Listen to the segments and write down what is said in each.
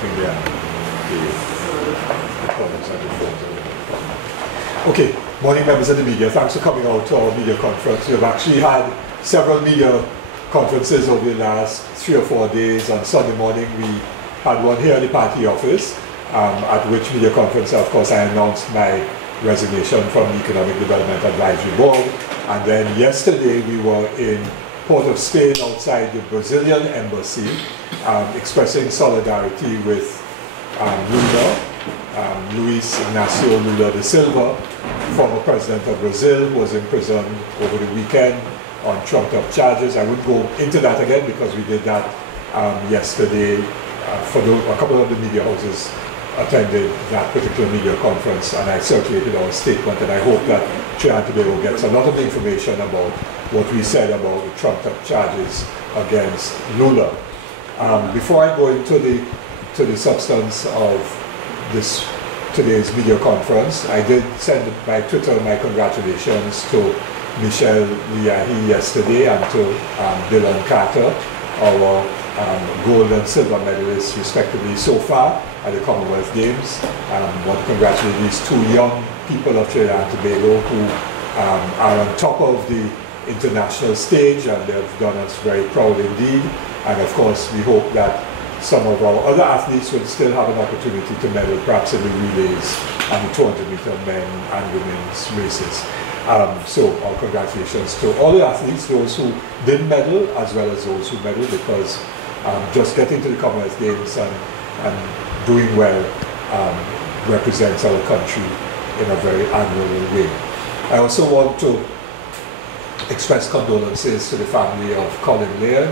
think they are the comments and the photos. Okay, morning members of the media, thanks for coming out to our media conference. We have actually had several media conferences over the last 3 or 4 days. On Sunday morning we had one here at the party office, at which media conference of course I announced my resignation from the Economic Development Advisory Board. And then yesterday we were in Port of Spain outside the Brazilian embassy, expressing solidarity with Lula, Luis Ignacio Lula da Silva, former president of Brazil, who was in prison over the weekend on trumped-up charges. I wouldn't go into that again because we did that yesterday. A couple of the media houses attended that particular media conference, and I circulated our statement, and I hope that Trinidad and Tobago gets a lot of information about what we said about the trumped-up charges against Lula. Before I go into the substance of today's media conference, I did send by Twitter my congratulations to Michelle Liahi yesterday and to Dylan Carter, our gold and silver medalists respectively so far at the Commonwealth Games. I want to congratulate these 2 young people of Trinidad and Tobago who are on top of the international stage, and they've done us very proud indeed. And of course we hope that some of our other athletes will still have an opportunity to medal, perhaps in the relays and the 200-meter men and women's races. So our congratulations to all the athletes, those who didn't medal as well as those who medaled, because just getting to the Commonwealth Games and doing well represents our country in a very admirable way. I also want to express condolences to the family of Colin Laird.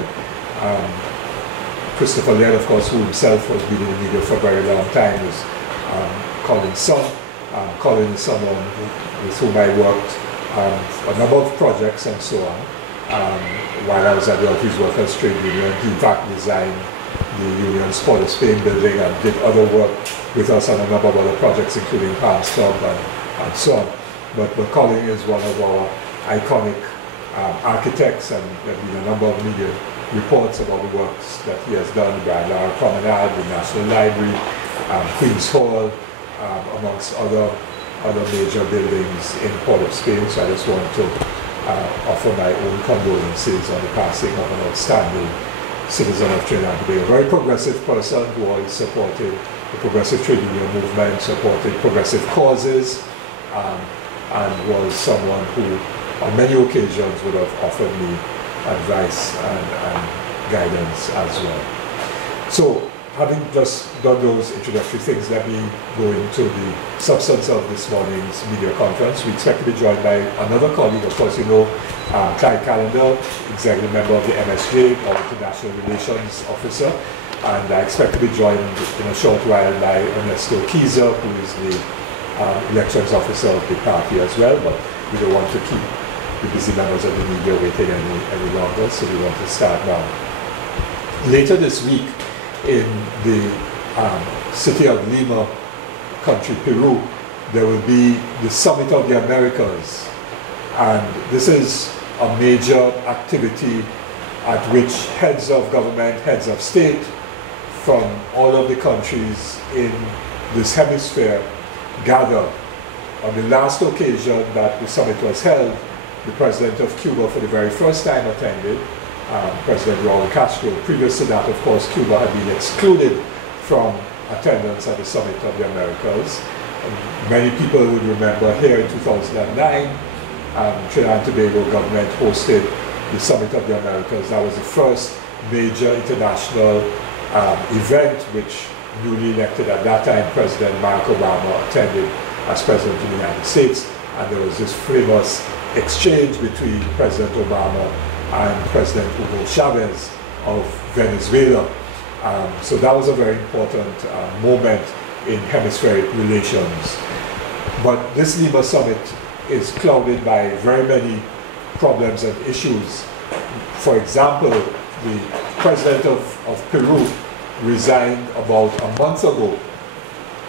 Christopher Laird, of course, who himself has been in the media for a very long time, is Colin's son. Colin is someone with whom I worked a number of projects and so on. While I was at the Office Workers Trade Union, he in fact designed the union's Port of Spain building and did other work with us on a number of other projects, including Palms Club and so on. But Colin is one of our iconic architects, and there have been a number of media reports about the works that he has done, the LaRocque Promenade, the National Library, Queen's Hall, amongst other major buildings in Port of Spain. So I just want to offer my own condolences on the passing of an outstanding citizen of Trinidad and Tobago. A very progressive person who always supported the progressive trade union movement, supported progressive causes, and was someone who on many occasions would have offered me advice and guidance as well. So, having just done those introductory things, let me go into the substance of this morning's media conference. We expect to be joined by another colleague, of course you know, Clyde Callender, executive member of the MSJ, our International Relations Officer, and I expect to be joined in a short while by Ernesto Kiza, who is the elections officer of the party as well, but we don't want to keep the busy members of the media waiting any longer, so we want to start now. Later this week, in the city of Lima, country Peru, there will be the Summit of the Americas, and this is a major activity at which heads of government, heads of state from all of the countries in this hemisphere gather. On the last occasion that the summit was held, the president of Cuba for the very first time attended, President Raul Castro. Previous to that, of course, Cuba had been excluded from attendance at the Summit of the Americas. Many people would remember here in 2009, Trinidad and Tobago government hosted the Summit of the Americas. That was the first major international event which newly elected at that time President Barack Obama attended as President of the United States, and there was this famous exchange between President Obama and President Hugo Chavez of Venezuela. So that was a very important moment in hemispheric relations. But this Lima Summit is clouded by very many problems and issues. For example, the president of Peru resigned about a month ago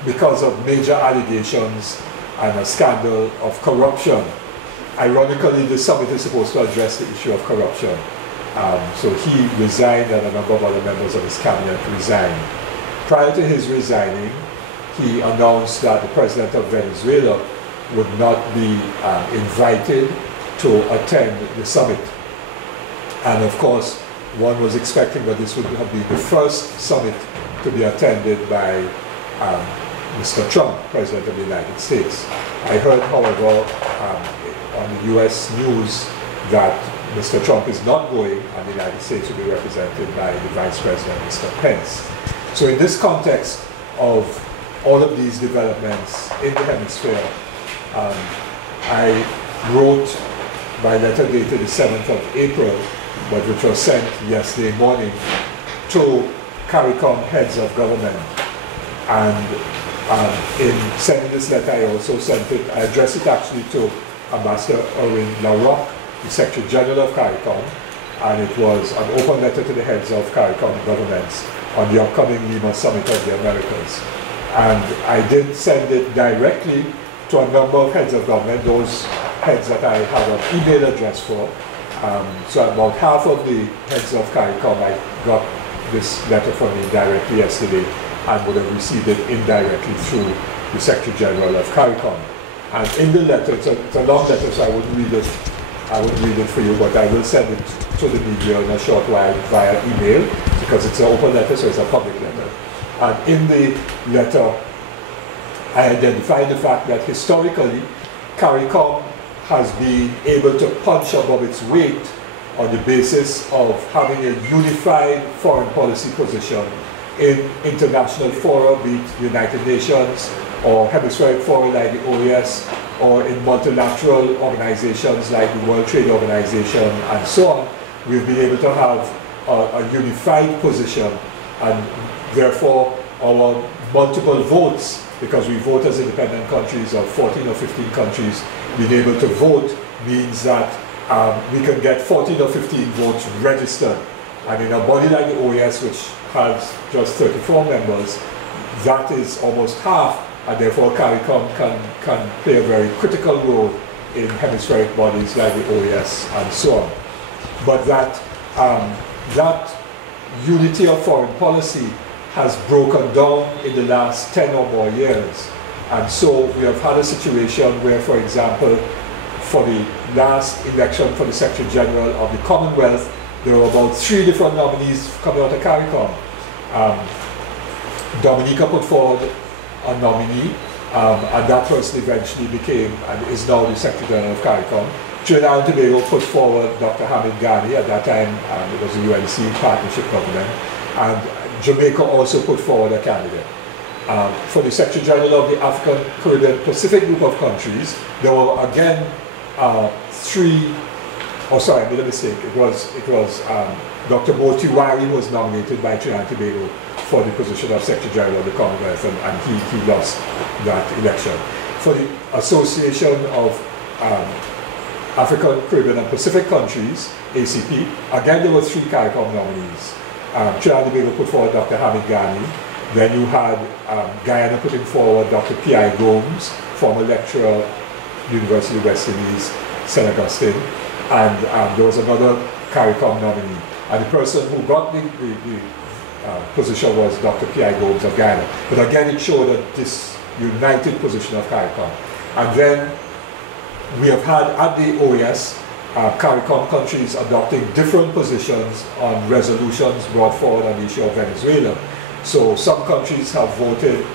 because of major allegations and a scandal of corruption. Ironically, the summit is supposed to address the issue of corruption. So he resigned and a number of other members of his cabinet resigned. prior to his resigning, he announced that the president of Venezuela would not be invited to attend the summit. And of course, one was expecting that this would have been the first summit to be attended by Mr. Trump, President of the United States. I heard, however, on the US news that Mr. Trump is not going, and the United States will be represented by the Vice President, Mr. Pence. So in this context of all of these developments in the hemisphere, I wrote my letter dated the 7th of April, but which was sent yesterday morning, to Caricom heads of government. And in sending this letter, I also sent it, I addressed it actually to Ambassador Irwin LaRocque, the Secretary General of Caricom, and it was an open letter to the heads of Caricom governments on the upcoming Lima Summit of the Americas. And I did send it directly to a number of heads of government, those heads that I had an email address for. So about half of the heads of Caricom, I got this letter from me directly yesterday and would have received it indirectly through the Secretary General of Caricom. And in the letter, it's a long letter, so I wouldn't read it for you, but I will send it to the media in a short while via email, because it's an open letter, so it's a public letter. And in the letter, I identified the fact that historically, CARICOM has been able to punch above its weight on the basis of having a unified foreign policy position in international fora, be it the United Nations or hemispheric fora like the OAS, or in multilateral organizations like the World Trade Organization and so on. We've been able to have a unified position, and therefore our multiple votes, because we vote as independent countries of 14 or 15 countries, being able to vote means that we can get 14 or 15 votes registered. And in a body like the OAS, which has just 34 members, that is almost half, and therefore CARICOM can play a very critical role in hemispheric bodies like the OAS and so on. But that unity of foreign policy has broken down in the last 10 or more years. And so we have had a situation where, for example, for the last election for the Secretary General of the Commonwealth, there were about 3 different nominees coming out of CARICOM. Dominica put forward a nominee, and that person eventually became and is now the Secretary General of CARICOM. Trinidad and Tobago put forward Dr. Hamid Ghani. At that time, it was the UNC partnership government. And Jamaica also put forward a candidate. For the Secretary General of the African, Caribbean, Pacific group of countries, there were again 3. Oh, sorry, I made a mistake. It was Dr. Motiwari was nominated by Trinidad and Tobago for the position of Secretary General of the Commonwealth, and he lost that election. For the Association of African, Caribbean, and Pacific countries, ACP, again there were 3 CARICOM nominees. Trinidad and Tobago put forward Dr. Hamid Ghani. Then you had Guyana putting forward Dr. P.I. Gomes, former lecturer, University of West Indies, St. Augustine, and there was another CARICOM nominee. And the person who got the position was Dr. P.I. Gomes of Guyana. But again, it showed this united position of CARICOM. And then we have had at the OAS, CARICOM countries adopting different positions on resolutions brought forward on the issue of Venezuela. So some countries have voted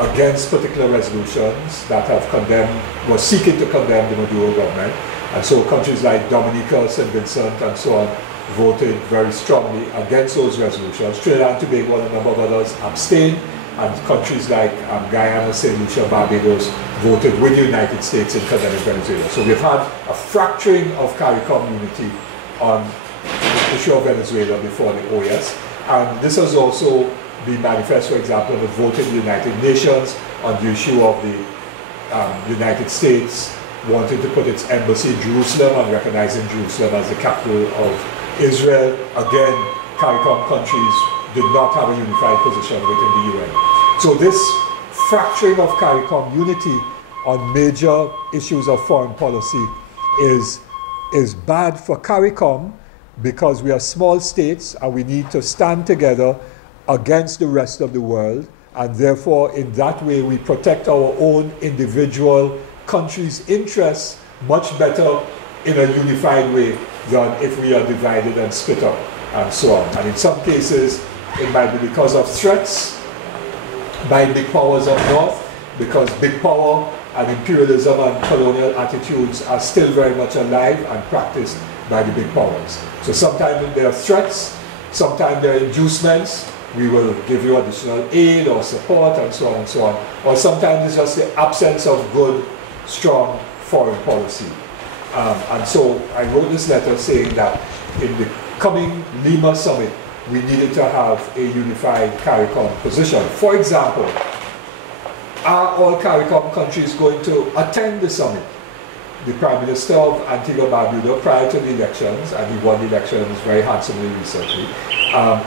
against particular resolutions that have condemned, were seeking to condemn the Maduro government. And so countries like Dominica, St. Vincent, and so on voted very strongly against those resolutions. Trinidad and Tobago and a number of others abstained, and countries like Guyana, St. Lucia, Barbados voted with the United States in condemning Venezuela. So we've had a fracturing of CARICOM unity on the issue of Venezuela before the OAS. And this has also been manifest, for example, in the vote in the United Nations on the issue of the United States wanting to put its embassy in Jerusalem and recognizing Jerusalem as the capital of Israel. Again, CARICOM countries did not have a unified position within the UN. So this fracturing of CARICOM unity on major issues of foreign policy is bad for CARICOM, because we are small states and we need to stand together against the rest of the world, and therefore in that way we protect our own individual country's interests much better in a unified way than if we are divided and split up and so on. And in some cases it might be because of threats by big powers up north, because big power and imperialism and colonial attitudes are still very much alive and practiced by the big powers. So sometimes there are threats, sometimes there are inducements, we will give you additional aid or support and so on and so on. Or sometimes it's just the absence of good, strong foreign policy. And so I wrote this letter saying that in the coming Lima Summit, we needed to have a unified CARICOM position. For example, are all CARICOM countries going to attend the summit? The Prime Minister of Antigua Barbuda, prior to the elections, and he won the elections very handsomely recently,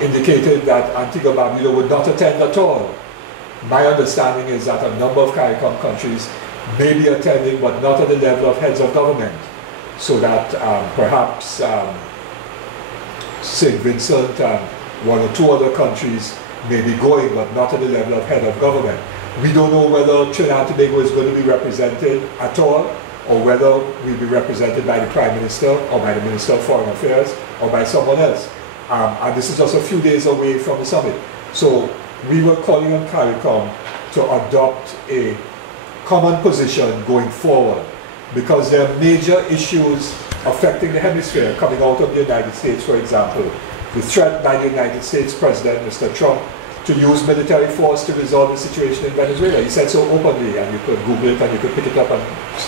indicated that Antigua Barbuda would not attend at all. My understanding is that a number of CARICOM countries may be attending, but not at the level of heads of government, so that perhaps St. Vincent and one or two other countries may be going, but not at the level of head of government. We don't know whether Trinidad and Tobago is going to be represented at all, or whether we'll be represented by the Prime Minister, or by the Minister of Foreign Affairs, or by someone else. And this is just a few days away from the summit. So we were calling on CARICOM to adopt a common position going forward, because there are major issues affecting the hemisphere coming out of the United States. For example, the threat by the United States President, Mr. Trump, to use military force to resolve the situation in Venezuela. He said so openly, and you could Google it and you could pick it up and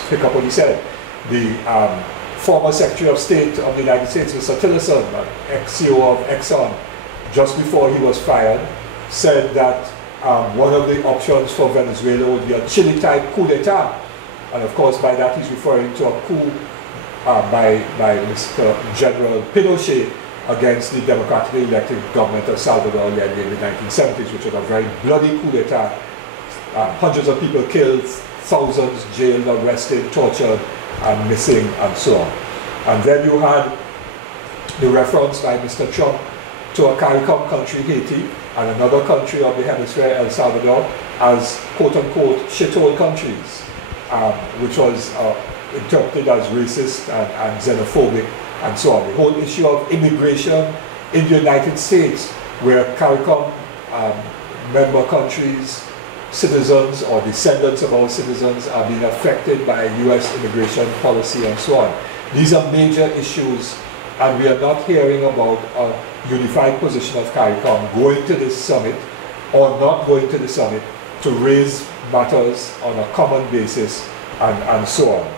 pick up what he said. The former Secretary of State of the United States, Mr. Tillerson, ex-CEO of Exxon, just before he was fired, said that one of the options for Venezuela would be a Chile-type coup d'etat. And of course, by that he's referring to a coup by Mr. General Pinochet against the democratically elected government of Salvador Allende in the 1970s, which was a very bloody coup d'etat. Hundreds of people killed, thousands jailed, arrested, tortured, and missing, and so on. And then you had the reference by Mr. Trump to a CARICOM country, Haiti, and another country of the hemisphere, El Salvador, as quote-unquote shithole countries, which was interpreted as racist and xenophobic, and so on. The whole issue of immigration in the United States, where CARICOM member countries, citizens or descendants of our citizens are being affected by US immigration policy and so on. These are major issues, and we are not hearing about a unified position of CARICOM going to this summit or not going to the summit to raise matters on a common basis and so on.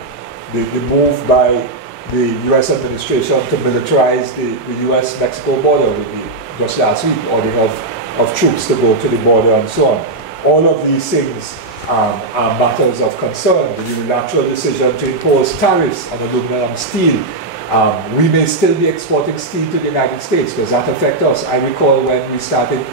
The move by the US administration to militarize the US-Mexico border with just last week, ordering of troops to go to the border and so on. All of these things are matters of concern. The unilateral decision to impose tariffs on aluminum and steel. We may still be exporting steel to the United States. Does that affect us? I recall when we started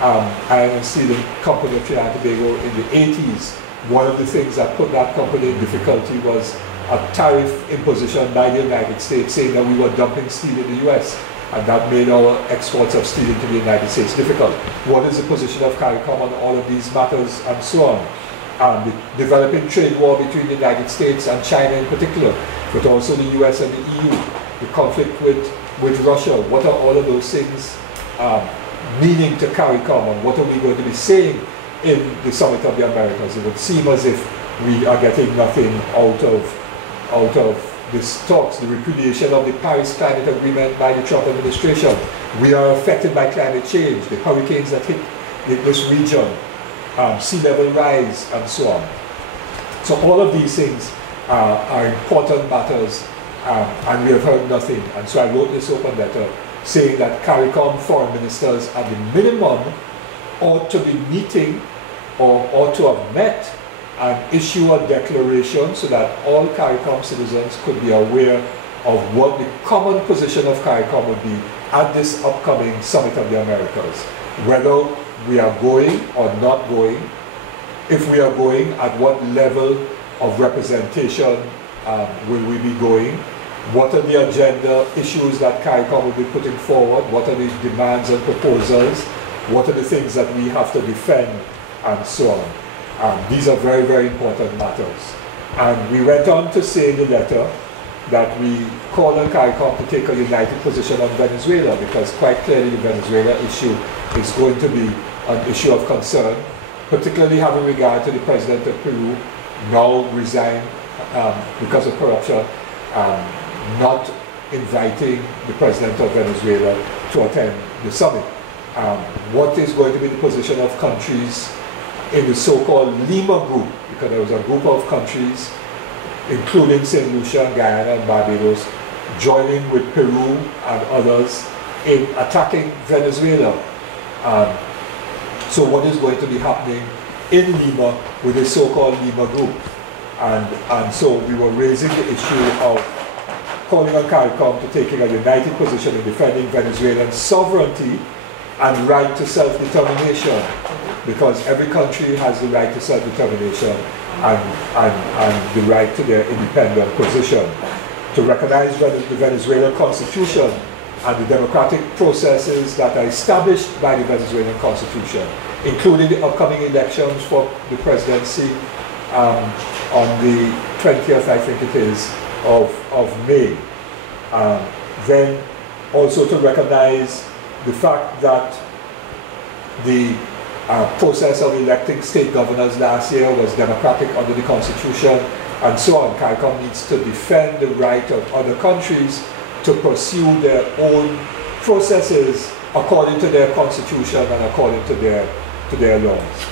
Iron and Steel Company of Trinidad and Tobago in the 80s, one of the things that put that company in difficulty was a tariff imposition by the United States saying that we were dumping steel in the US, and that made our exports of steel into the United States difficult. What is the position of CARICOM on all of these matters and so on? The developing trade war between the United States and China in particular, but also the US and the EU, the conflict with Russia. What are all of those things meaning to CARICOM, and what are we going to be saying in the Summit of the Americas? It would seem as if we are getting nothing out of these talks. The repudiation of the Paris Climate Agreement by the Trump administration. We are affected by climate change, the hurricanes that hit this region, sea level rise, and so on. So all of these things are important matters, and we have heard nothing. And so I wrote this open letter saying that CARICOM foreign ministers at the minimum ought to be meeting or ought to have met and issue a declaration so that all CARICOM citizens could be aware of what the common position of CARICOM would be at this upcoming Summit of the Americas. Whether we are going or not going, if we are going, at what level of representation will we be going, what are the agenda issues that CARICOM will be putting forward, what are the demands and proposals, what are the things that we have to defend, and so on. These are very, very important matters. And we went on to say in the letter that we call on CARICOM to take a united position on Venezuela, because quite clearly the Venezuela issue is going to be an issue of concern, particularly having regard to the president of Peru, now resigned because of corruption, not inviting the president of Venezuela to attend the summit. What is going to be the position of countries in the so-called Lima group, because there was a group of countries, including St. Lucia, Guyana, and Barbados, joining with Peru and others in attacking Venezuela. So what is going to be happening in Lima with the so-called Lima group? And so we were raising the issue of calling on CARICOM to taking a united position in defending Venezuelan sovereignty and right to self-determination, because every country has the right to self-determination and the right to their independent position. To recognize the Venezuelan Constitution and the democratic processes that are established by the Venezuelan Constitution, including the upcoming elections for the presidency on the 20th, I think it is, of May. Then also to recognize the fact that the process of electing state governors last year was democratic under the Constitution, and so on. CARICOM needs to defend the right of other countries to pursue their own processes according to their constitution and according to their laws.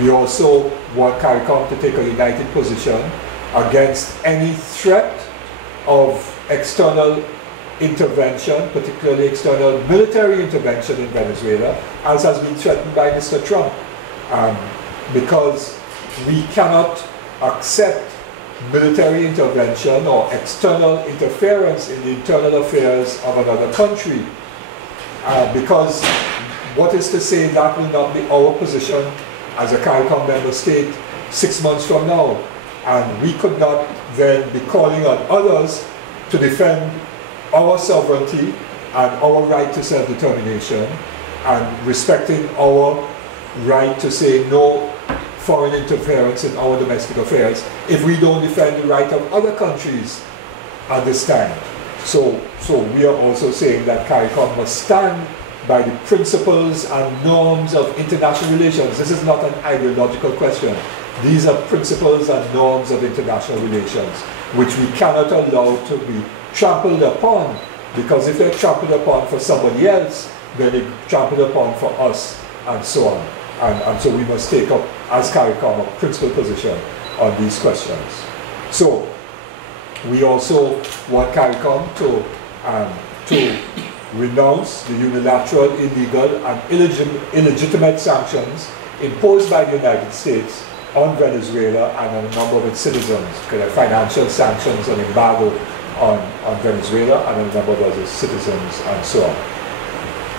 We also want CARICOM to take a united position against any threat of external intervention, particularly external military intervention in Venezuela, as has been threatened by Mr. Trump, because we cannot accept military intervention or external interference in the internal affairs of another country, because what is to say that will not be our position as a CARICOM member state 6 months from now, and we could not then be calling on others to defend our sovereignty and our right to self-determination and respecting our right to say no foreign interference in our domestic affairs if we don't defend the right of other countries at this time. So we are also saying that CARICOM must stand by the principles and norms of international relations. This is not an ideological question. These are principles and norms of international relations which we cannot allow to be trampled upon, because if they're trampled upon for somebody else, then they're trampled upon for us, and so on. And so we must take up, as CARICOM, a principled position on these questions. So we also want CARICOM to renounce the unilateral, illegal, and illegitimate sanctions imposed by the United States on Venezuela and on a number of its citizens, financial sanctions and embargo on Venezuela and on a number of other citizens, and so on.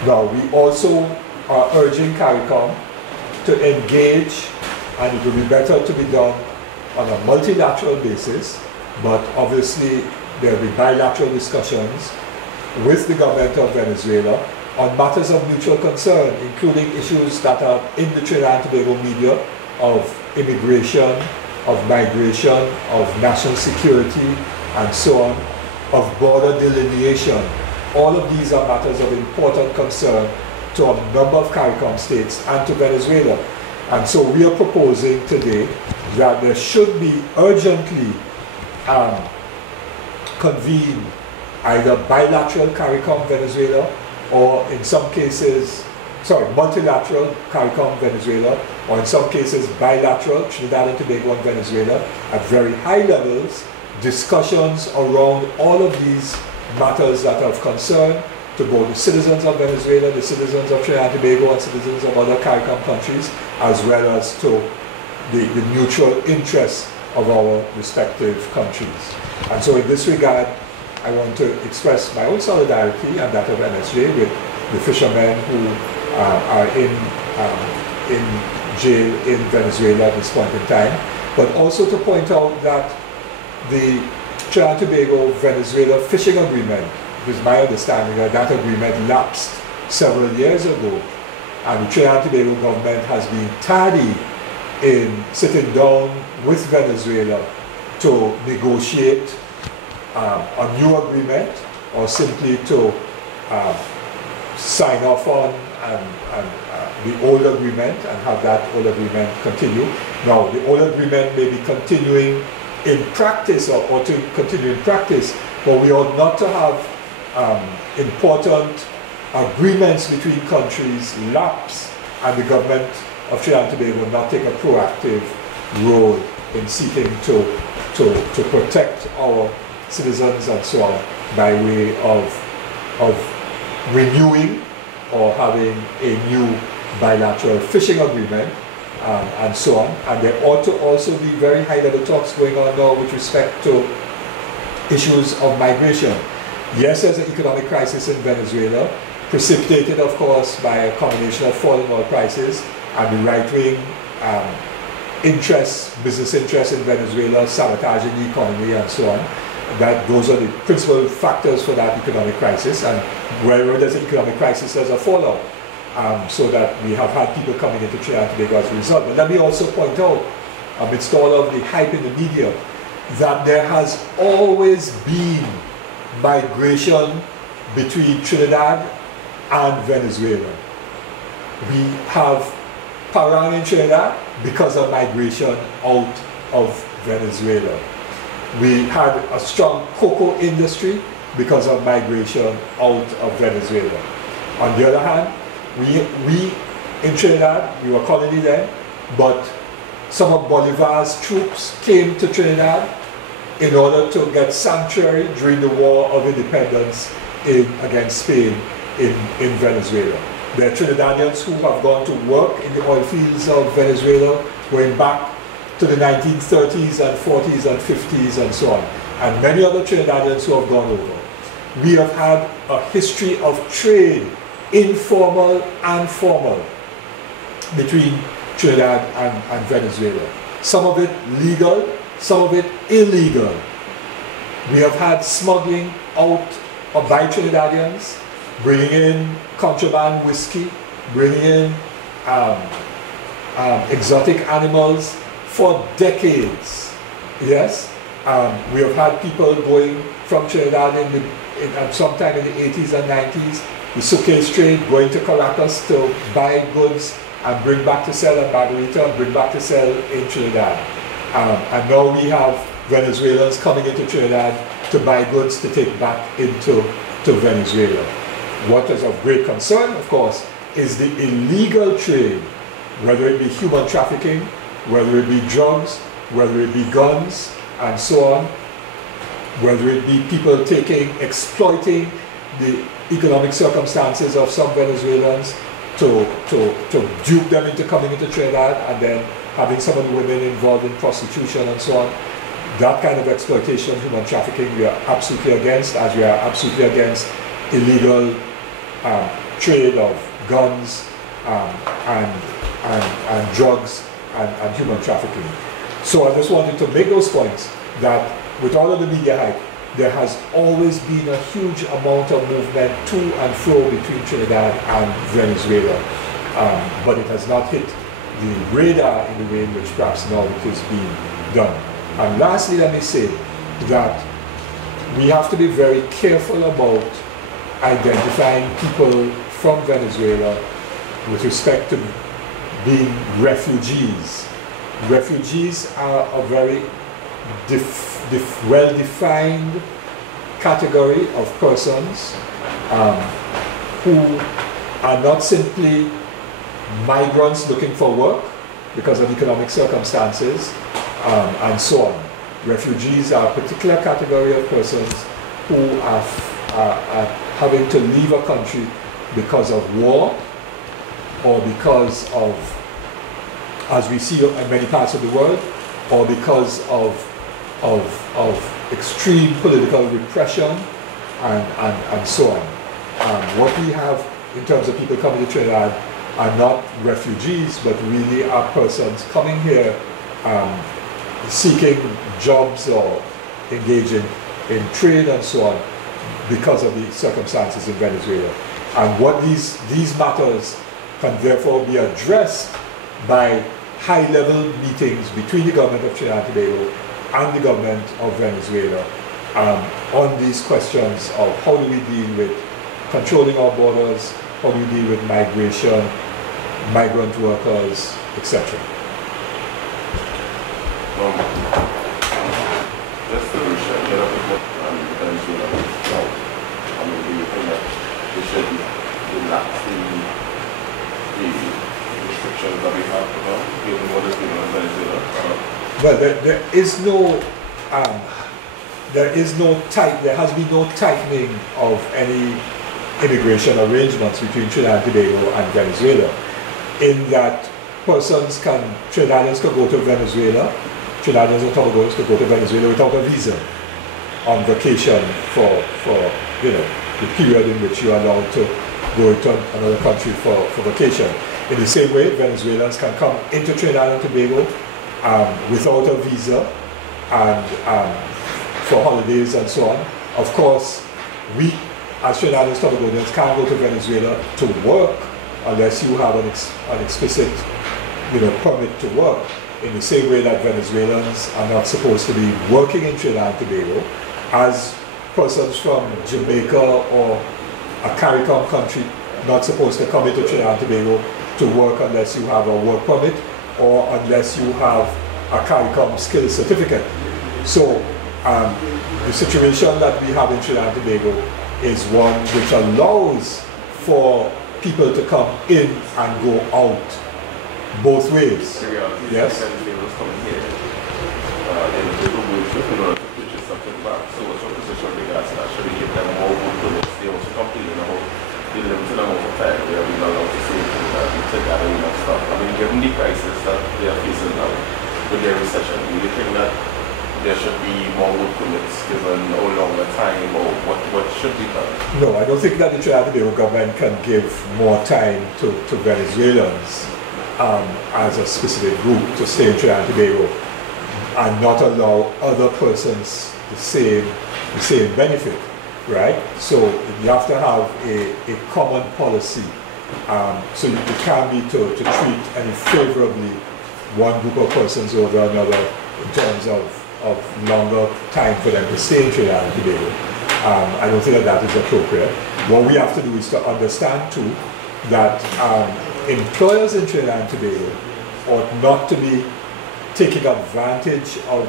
Now, we also are urging CARICOM to engage, and it will be better to be done on a multilateral basis, but obviously there will be bilateral discussions with the government of Venezuela on matters of mutual concern, including issues that are in the Trinidad and Tobago media of immigration, of migration, of national security, and so on, of border delineation. All of these are matters of important concern to a number of CARICOM states and to Venezuela. And so we are proposing today that there should be urgently convene either bilateral CARICOM Venezuela, or in some cases, multilateral CARICOM Venezuela, or in some cases bilateral Trinidad and Tobago and Venezuela at very high levels, discussions around all of these matters that are of concern to both the citizens of Venezuela, the citizens of Trinidad and Tobago, and citizens of other CARICOM countries, as well as to the mutual interests of our respective countries. And so in this regard, I want to express my own solidarity and that of MSJ with the fishermen who are in jail in Venezuela at this point in time, but also to point out that the Trinidad and Tobago Venezuela fishing agreement, it is my understanding that that agreement lapsed several years ago, And the Trinidad and Tobago government has been tardy in sitting down with Venezuela to negotiate a new agreement, or simply to sign off on the old agreement and have that old agreement continue. Now, the old agreement may be continuing in practice, or to continue in practice, but we ought not to have important agreements between countries lapse and the government of Trinidad and Tobago not take a proactive role in seeking to protect our citizens and so on by way of renewing or having a new bilateral fishing agreement and so on. And there ought to also be very high-level talks going on now with respect to issues of migration. Yes, there's an economic crisis in Venezuela, precipitated, of course, by a combination of falling oil prices and the right-wing business interests in Venezuela, sabotaging the economy and so on. Those are the principal factors for that economic crisis, and wherever there's an economic crisis, there's a fallout. So that we have had people coming into Trinidad and Tobago as a result. But let me also point out, amidst all of the hype in the media, that there has always been migration between Trinidad and Venezuela. We have Parang in Trinidad because of migration out of Venezuela. We had a strong cocoa industry because of migration out of Venezuela. On the other hand, we in Trinidad, we were colony then, but some of Bolivar's troops came to Trinidad in order to get sanctuary during the War of Independence against Spain in Venezuela. There are Trinidadians who have gone to work in the oil fields of Venezuela going back to the 1930s and 40s and 50s and so on, and many other Trinidadians who have gone over. We have had a history of trade, informal and formal, between Trinidad and Venezuela. Some of it legal, some of it illegal. We have had smuggling out of by Trinidadians, bringing in contraband whiskey, bringing in exotic animals for decades. Yes, we have had people going from Trinidad sometime in the 80s and 90s, the suitcase trade, going to Caracas to buy goods and bring back to sell at Margarita and bring back to sell in Trinidad. And now we have Venezuelans coming into Trinidad to buy goods to take back into Venezuela. What is of great concern, of course, is the illegal trade, whether it be human trafficking, whether it be drugs, whether it be guns, and so on, whether it be people exploiting the economic circumstances of some Venezuelans to dupe them into coming into Trinidad, and then having some of the women involved in prostitution and so on. That kind of exploitation, human trafficking, we are absolutely against, as we are absolutely against illegal trade of guns and drugs and human trafficking. So I just wanted to make those points, that with all of the media hype, there has always been a huge amount of movement to and fro between Trinidad and Venezuela, but it has not hit the radar in the way in which perhaps now it is being done. And lastly, let me say that we have to be very careful about identifying people from Venezuela with respect to being refugees. Refugees are a very well-defined category of persons who are not simply migrants looking for work because of economic circumstances and so on. Refugees are a particular category of persons who are having to leave a country because of war, or because of, as we see in many parts of the world, or because of extreme political repression and so on. What we have in terms of people coming to Trinidad are not refugees, but really are persons coming here seeking jobs or engaging in trade and so on because of the circumstances in Venezuela. And what these matters can therefore be addressed by high-level meetings between the government of Trinidad and Tobago and the government of Venezuela on these questions of how do we deal with controlling our borders, how do we deal with migration, migrant workers, etc. Just to get up with what Venezuela is about, I mean, do you think that we should relax the restrictions that we have about given what is going on in Venezuela? Well, there has been no tightening of any immigration arrangements between Trinidad and Tobago and Venezuela, in that Trinidadians can go to Venezuela, Trinidadians and Tobagoans could go to Venezuela without a visa on vacation for the period in which you are allowed to go to another country for vacation. In the same way, Venezuelans can come into Trinidad and Tobago without a visa and for holidays and so on. Of course, we as Trinidadians and Tobagonians can't go to Venezuela to work unless you have an explicit permit to work, in the same way that Venezuelans are not supposed to be working in Trinidad and Tobago, as persons from Jamaica or a CARICOM country not supposed to come into Trinidad and Tobago to work unless you have a work permit or unless you have a CARICOM skills certificate. So the situation that we have in Trinidad and Tobago is one which allows for people to come in and go out both ways. Yes? So what's your position regards that? Should we give them more work permits? They also complain about the limited amount of time they are being allowed to save to gather enough stuff. I mean, given the crisis that they are facing now with their recession, do you think that there should be more work permits given no longer time, or what should be done? No, I don't think that the Trinidad and Tobago government can give more time to Venezuelans as a specific group to stay in Trinidad and Tobago and not allow other persons the same benefit, right? So you have to have a common policy. So it can't be to treat any favorably one group of persons over another in terms of longer time for them to stay in Trinidad and Tobago. I don't think that is appropriate. What we have to do is to understand too that employers in Trinidad and Tobago ought not to be taking advantage of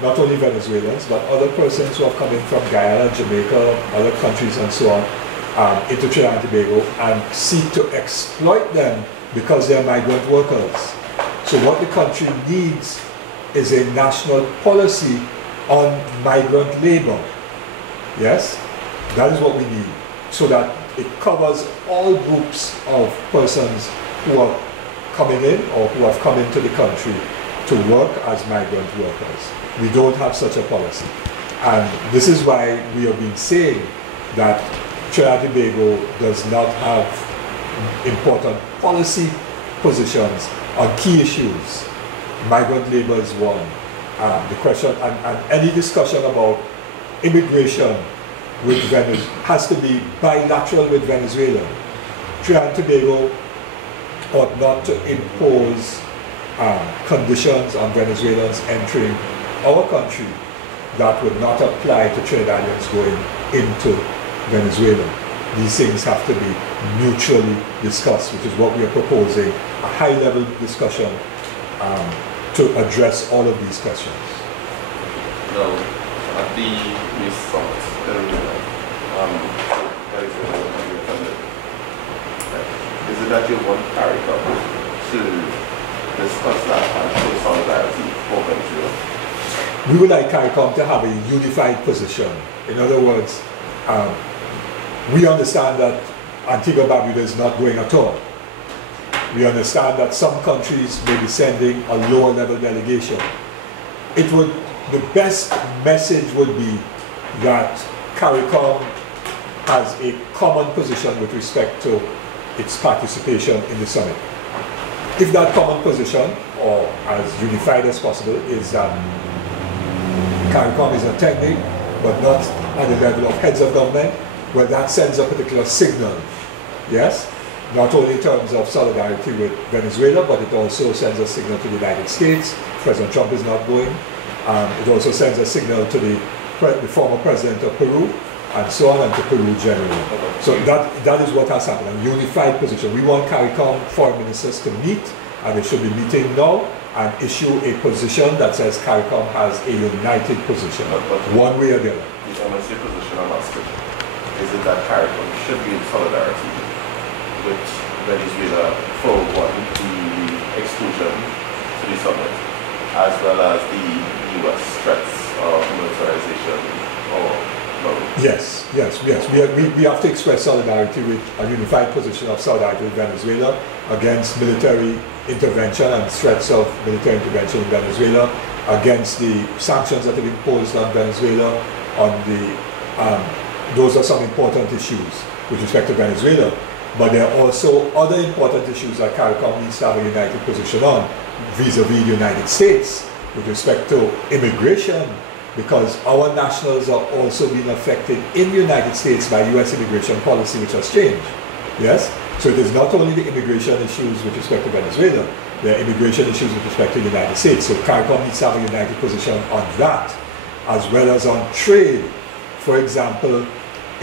not only Venezuelans but other persons who have come in from Guyana, Jamaica, other countries and so on into Trinidad and Tobago and seek to exploit them because they are migrant workers. So what the country needs is a national policy on migrant labor. Yes? That is what we need, so that it covers all groups of persons who are coming in or who have come into the country to work as migrant workers. We don't have such a policy. And this is why we have been saying that Trinidad and Tobago does not have important policy positions on key issues. Migrant labor is one. The question and any discussion about immigration with Venezuela has to be bilateral with Venezuela. Trinidad and Tobago ought not to impose conditions on Venezuelans entering our country that would not apply to Trinidadians going into Venezuela. These things have to be mutually discussed, which is what we are proposing, a high-level discussion to address all of these questions. Now, at the Lima Summit, is it that you want CARICOM to discuss that and show solidarity for Venezuela? We would like CARICOM to have a unified position. In other words, we understand that Antigua and Barbuda is not going at all. We understand that some countries may be sending a lower level delegation. The best message would be that CARICOM has a common position with respect to its participation in the summit. If that common position, or as unified as possible, is that CARICOM is attending, but not at the level of heads of government, well, that sends a particular signal, yes? not only in terms of solidarity with Venezuela, but it also sends a signal to the United States. President Trump is not going. It also sends a signal to the former president of Peru, and so on, and to Peru generally. So that is what has happened, a unified position. We want CARICOM foreign ministers to meet, and they should be meeting now, and issue a position that says CARICOM has a united position, one way or the other. The MSJ position I'm asking, is it that CARICOM should be in solidarity with Venezuela for one, the exclusion to the summit, as well as the US threats of militarization or no? Yes. We have to express solidarity with a unified position of solidarity with Venezuela against military intervention and threats of military intervention in Venezuela, against the sanctions that have been imposed on Venezuela. Those are some important issues with respect to Venezuela. But there are also other important issues that CARICOM needs to have a united position on, vis-a-vis the United States, with respect to immigration, because our nationals are also being affected in the United States by US immigration policy, which has changed. Yes? So it is not only the immigration issues with respect to Venezuela, there are immigration issues with respect to the United States. So CARICOM needs to have a united position on that, as well as on trade. For example,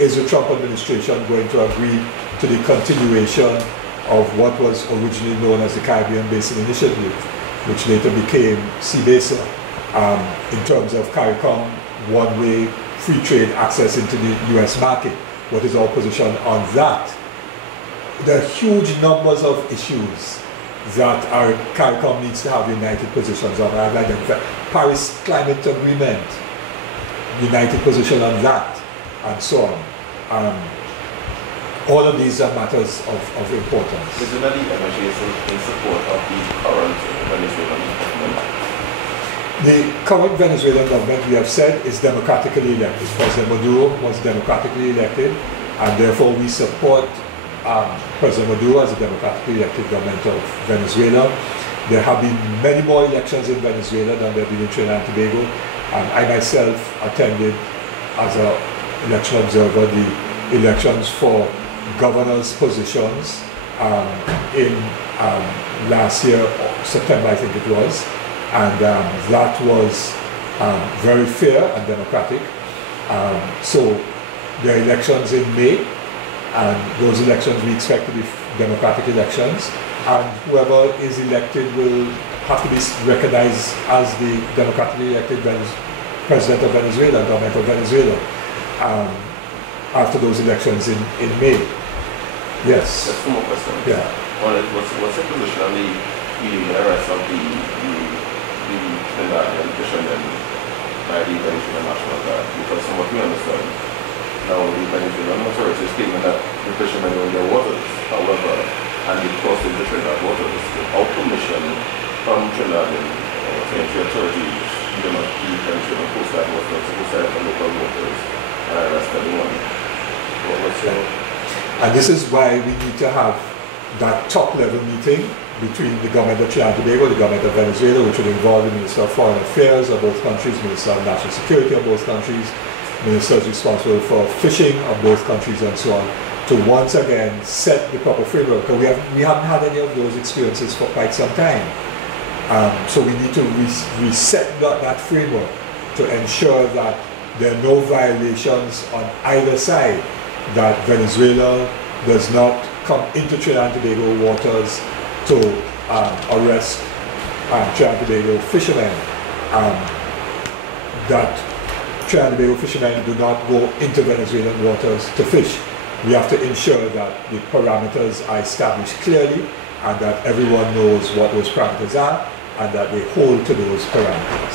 is the Trump administration going to agree to the continuation of what was originally known as the Caribbean Basin Initiative, which later became CBASA, in terms of CARICOM one-way free trade access into the US market? What is our position on that? There are huge numbers of issues that our CARICOM needs to have united positions on. I've identified Paris Climate Agreement, united position on that, and so on. All of these are matters of importance. Isn't that the MSJ in support of the current Venezuelan government? The current Venezuelan government, we have said, is democratically elected. President Maduro was democratically elected, and therefore we support President Maduro as a democratically elected government of Venezuela. There have been many more elections in Venezuela than there have been in Trinidad and Tobago. I myself attended as an election observer the elections for governors' positions in last year, September I think it was, and that was very fair and democratic. So there are elections in May, and those elections we expect to be democratic elections, and whoever is elected will have to be recognized as the democratically elected president of Venezuela, government of Venezuela, after those elections in May. Yes. Just two more questions. Yeah. What's the position on the arrest of the Trinidadian fishermen by the Venezuelan National Guard? Because from what we understand, now the Venezuelan authorities is claiming that the fishermen were in their waters, however, and they crossed into Trinidad waters without permission from Trinidadian authorities. The Venezuelan Coast Guard was not supposed to enter local waters and arrest anyone. What's your... And this is why we need to have that top-level meeting between the government of Trinidad and Tobago, the government of Venezuela, which would involve the Minister of Foreign Affairs of both countries, Minister of National Security of both countries, ministers responsible for fishing of both countries, and so on, to once again set the proper framework. Because we haven't had any of those experiences for quite some time. So we need to reset that framework to ensure that there are no violations on either side, that Venezuela does not come into Trinidad and Tobago waters to arrest Trinidad and Tobago fishermen, that Trinidad and Tobago fishermen do not go into Venezuelan waters to fish. We have to ensure that the parameters are established clearly, and that everyone knows what those parameters are, and that they hold to those parameters.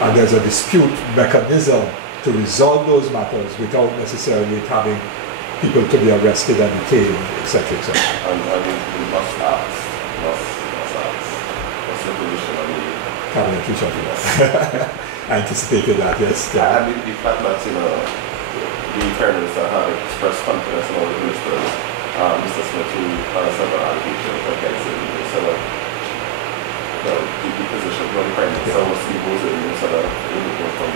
And there's a dispute mechanism to resolve those matters without necessarily having people to be arrested and detained, etc., etc. And we must ask, what's the position on the cabinet reshuffle? I anticipated that, yes. I mean, the fact that, the Prime Minister had expressed confidence in all the ministers, Mr. Smith, who had several allegations against him, so the position of the Prime Minister was he was in instead of from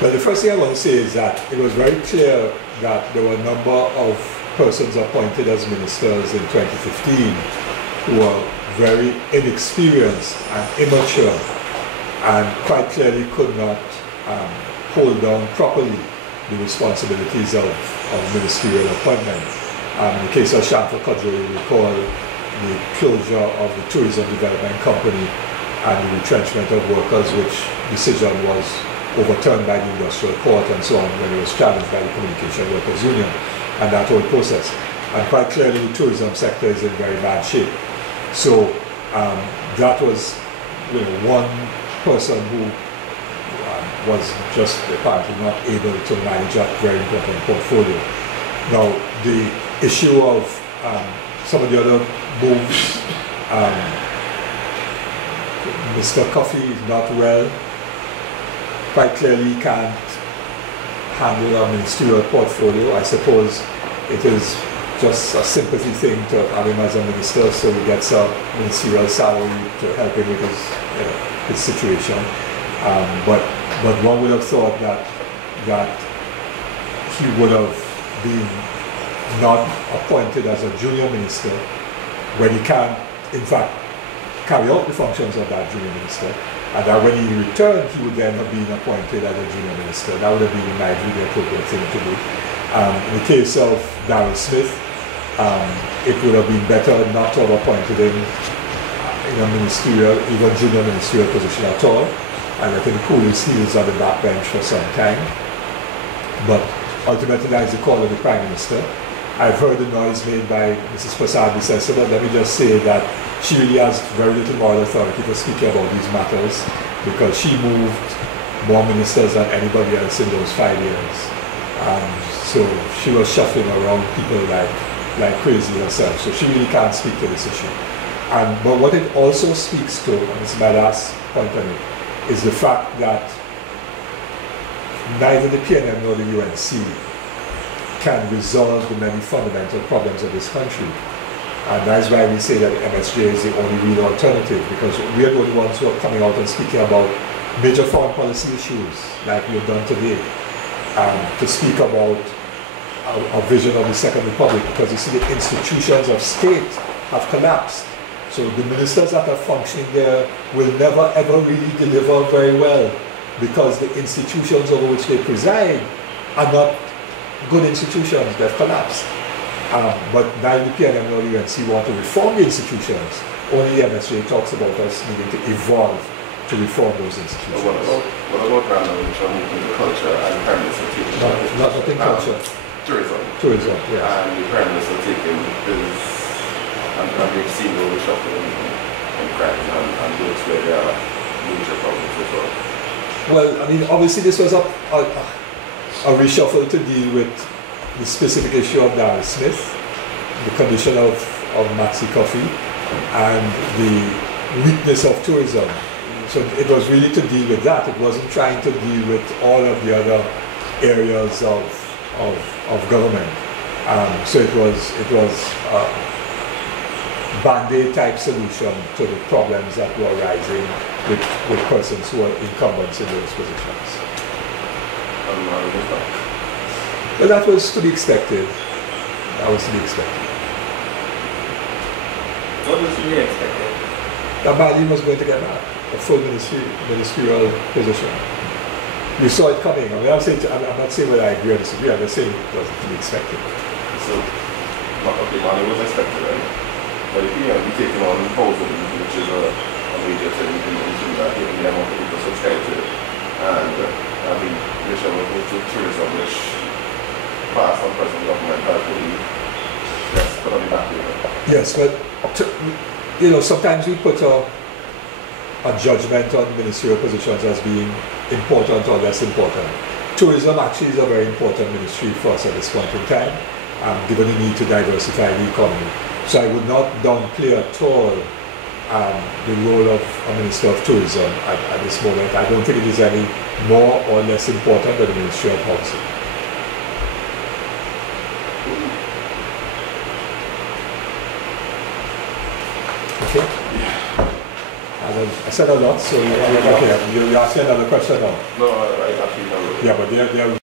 But the first thing I want to say is that it was very clear that there were a number of persons appointed as ministers in 2015 who were very inexperienced and immature and quite clearly could not hold down properly the responsibilities of ministerial appointment. In the case of Shamfa Kadri, we recall the closure of the Tourism Development Company and the retrenchment of workers, which decision was overturned by the Industrial Court and so on when it was challenged by the Communication Workers Union and that whole process. And quite clearly the tourism sector is in very bad shape. So that was one person who was just apparently not able to manage that very important portfolio. Now the issue of some of the other moves, Mr. Coffey is not well. Quite clearly can't handle a ministerial portfolio. I suppose it is just a sympathy thing to have him as a minister, so he gets a ministerial salary to help him with his situation. But one would have thought that he would have been not appointed as a junior minister when he can, in fact, carry out the functions of that junior minister, and that when he returned, he would then have been appointed as a junior minister. That would have been, in my view, the appropriate thing to do. In the case of Darrell Smith, it would have been better not to have appointed him in a ministerial, even junior ministerial position at all, and let him cool his heels on the backbench for some time. But ultimately, that is the call of the Prime Minister. I've heard the noise made by Mrs. Prasad Bissessa, but let me just say that she really has very little moral authority for speaking about these matters, because she moved more ministers than anybody else in those 5 years. So she was shuffling around people like crazy herself, so she really can't speak to this issue. But what it also speaks to, and this is my last point on it, is the fact that neither the PNM nor the UNC can resolve the many fundamental problems of this country. And that's why we say that the MSJ is the only real alternative, because we are the only ones who are coming out and speaking about major foreign policy issues, like we've done today, to speak about our vision of the Second Republic, because you see the institutions of state have collapsed. So the ministers that are functioning there will never ever really deliver very well, because the institutions over which they preside are not good institutions. They've collapsed. But neither the PNM nor the UNC want to reform the institutions. Only the MSJ talks about us needing to evolve to reform those institutions. What about culture and Prime Minister taking? Nothing culture. Tourism. Tourism, yes. And the Prime Minister taking his, and we've seen the reshuffle in crime and those where there are major problems as well. Well, I mean, obviously this was a reshuffle to deal with the specific issue of Darrell Smith, the condition of Maxi Coffey, and the weakness of tourism. So it was really to deal with that. It wasn't trying to deal with all of the other areas of government. So it was a Band-Aid type solution to the problems that were arising with persons who are incumbents in those positions. Well, that was to be expected. That was to be expected. What was to be expected? That Bali was going to get a full ministerial position. You saw it coming. I mean, I'm not saying whether I agree or disagree. I'm just saying it was to be expected. So, okay, Mali was expected, right? But if you be taking on housing, which is a major thing in that, given the amount of people subscribe to it, and I mean, which are going to tourism, which past and present government has really just put on the back burner. Yes, but sometimes we put a judgment on ministerial positions as being important or less important. Tourism actually is a very important ministry for us at this point in time, given the need to diversify the economy. So I would not downplay at all the role of a Minister of Tourism at this moment. I don't think it is any more or less important than the Ministry of Housing. Okay? I said a lot, so you asked me another question now. No, I actually know. Yeah, but they're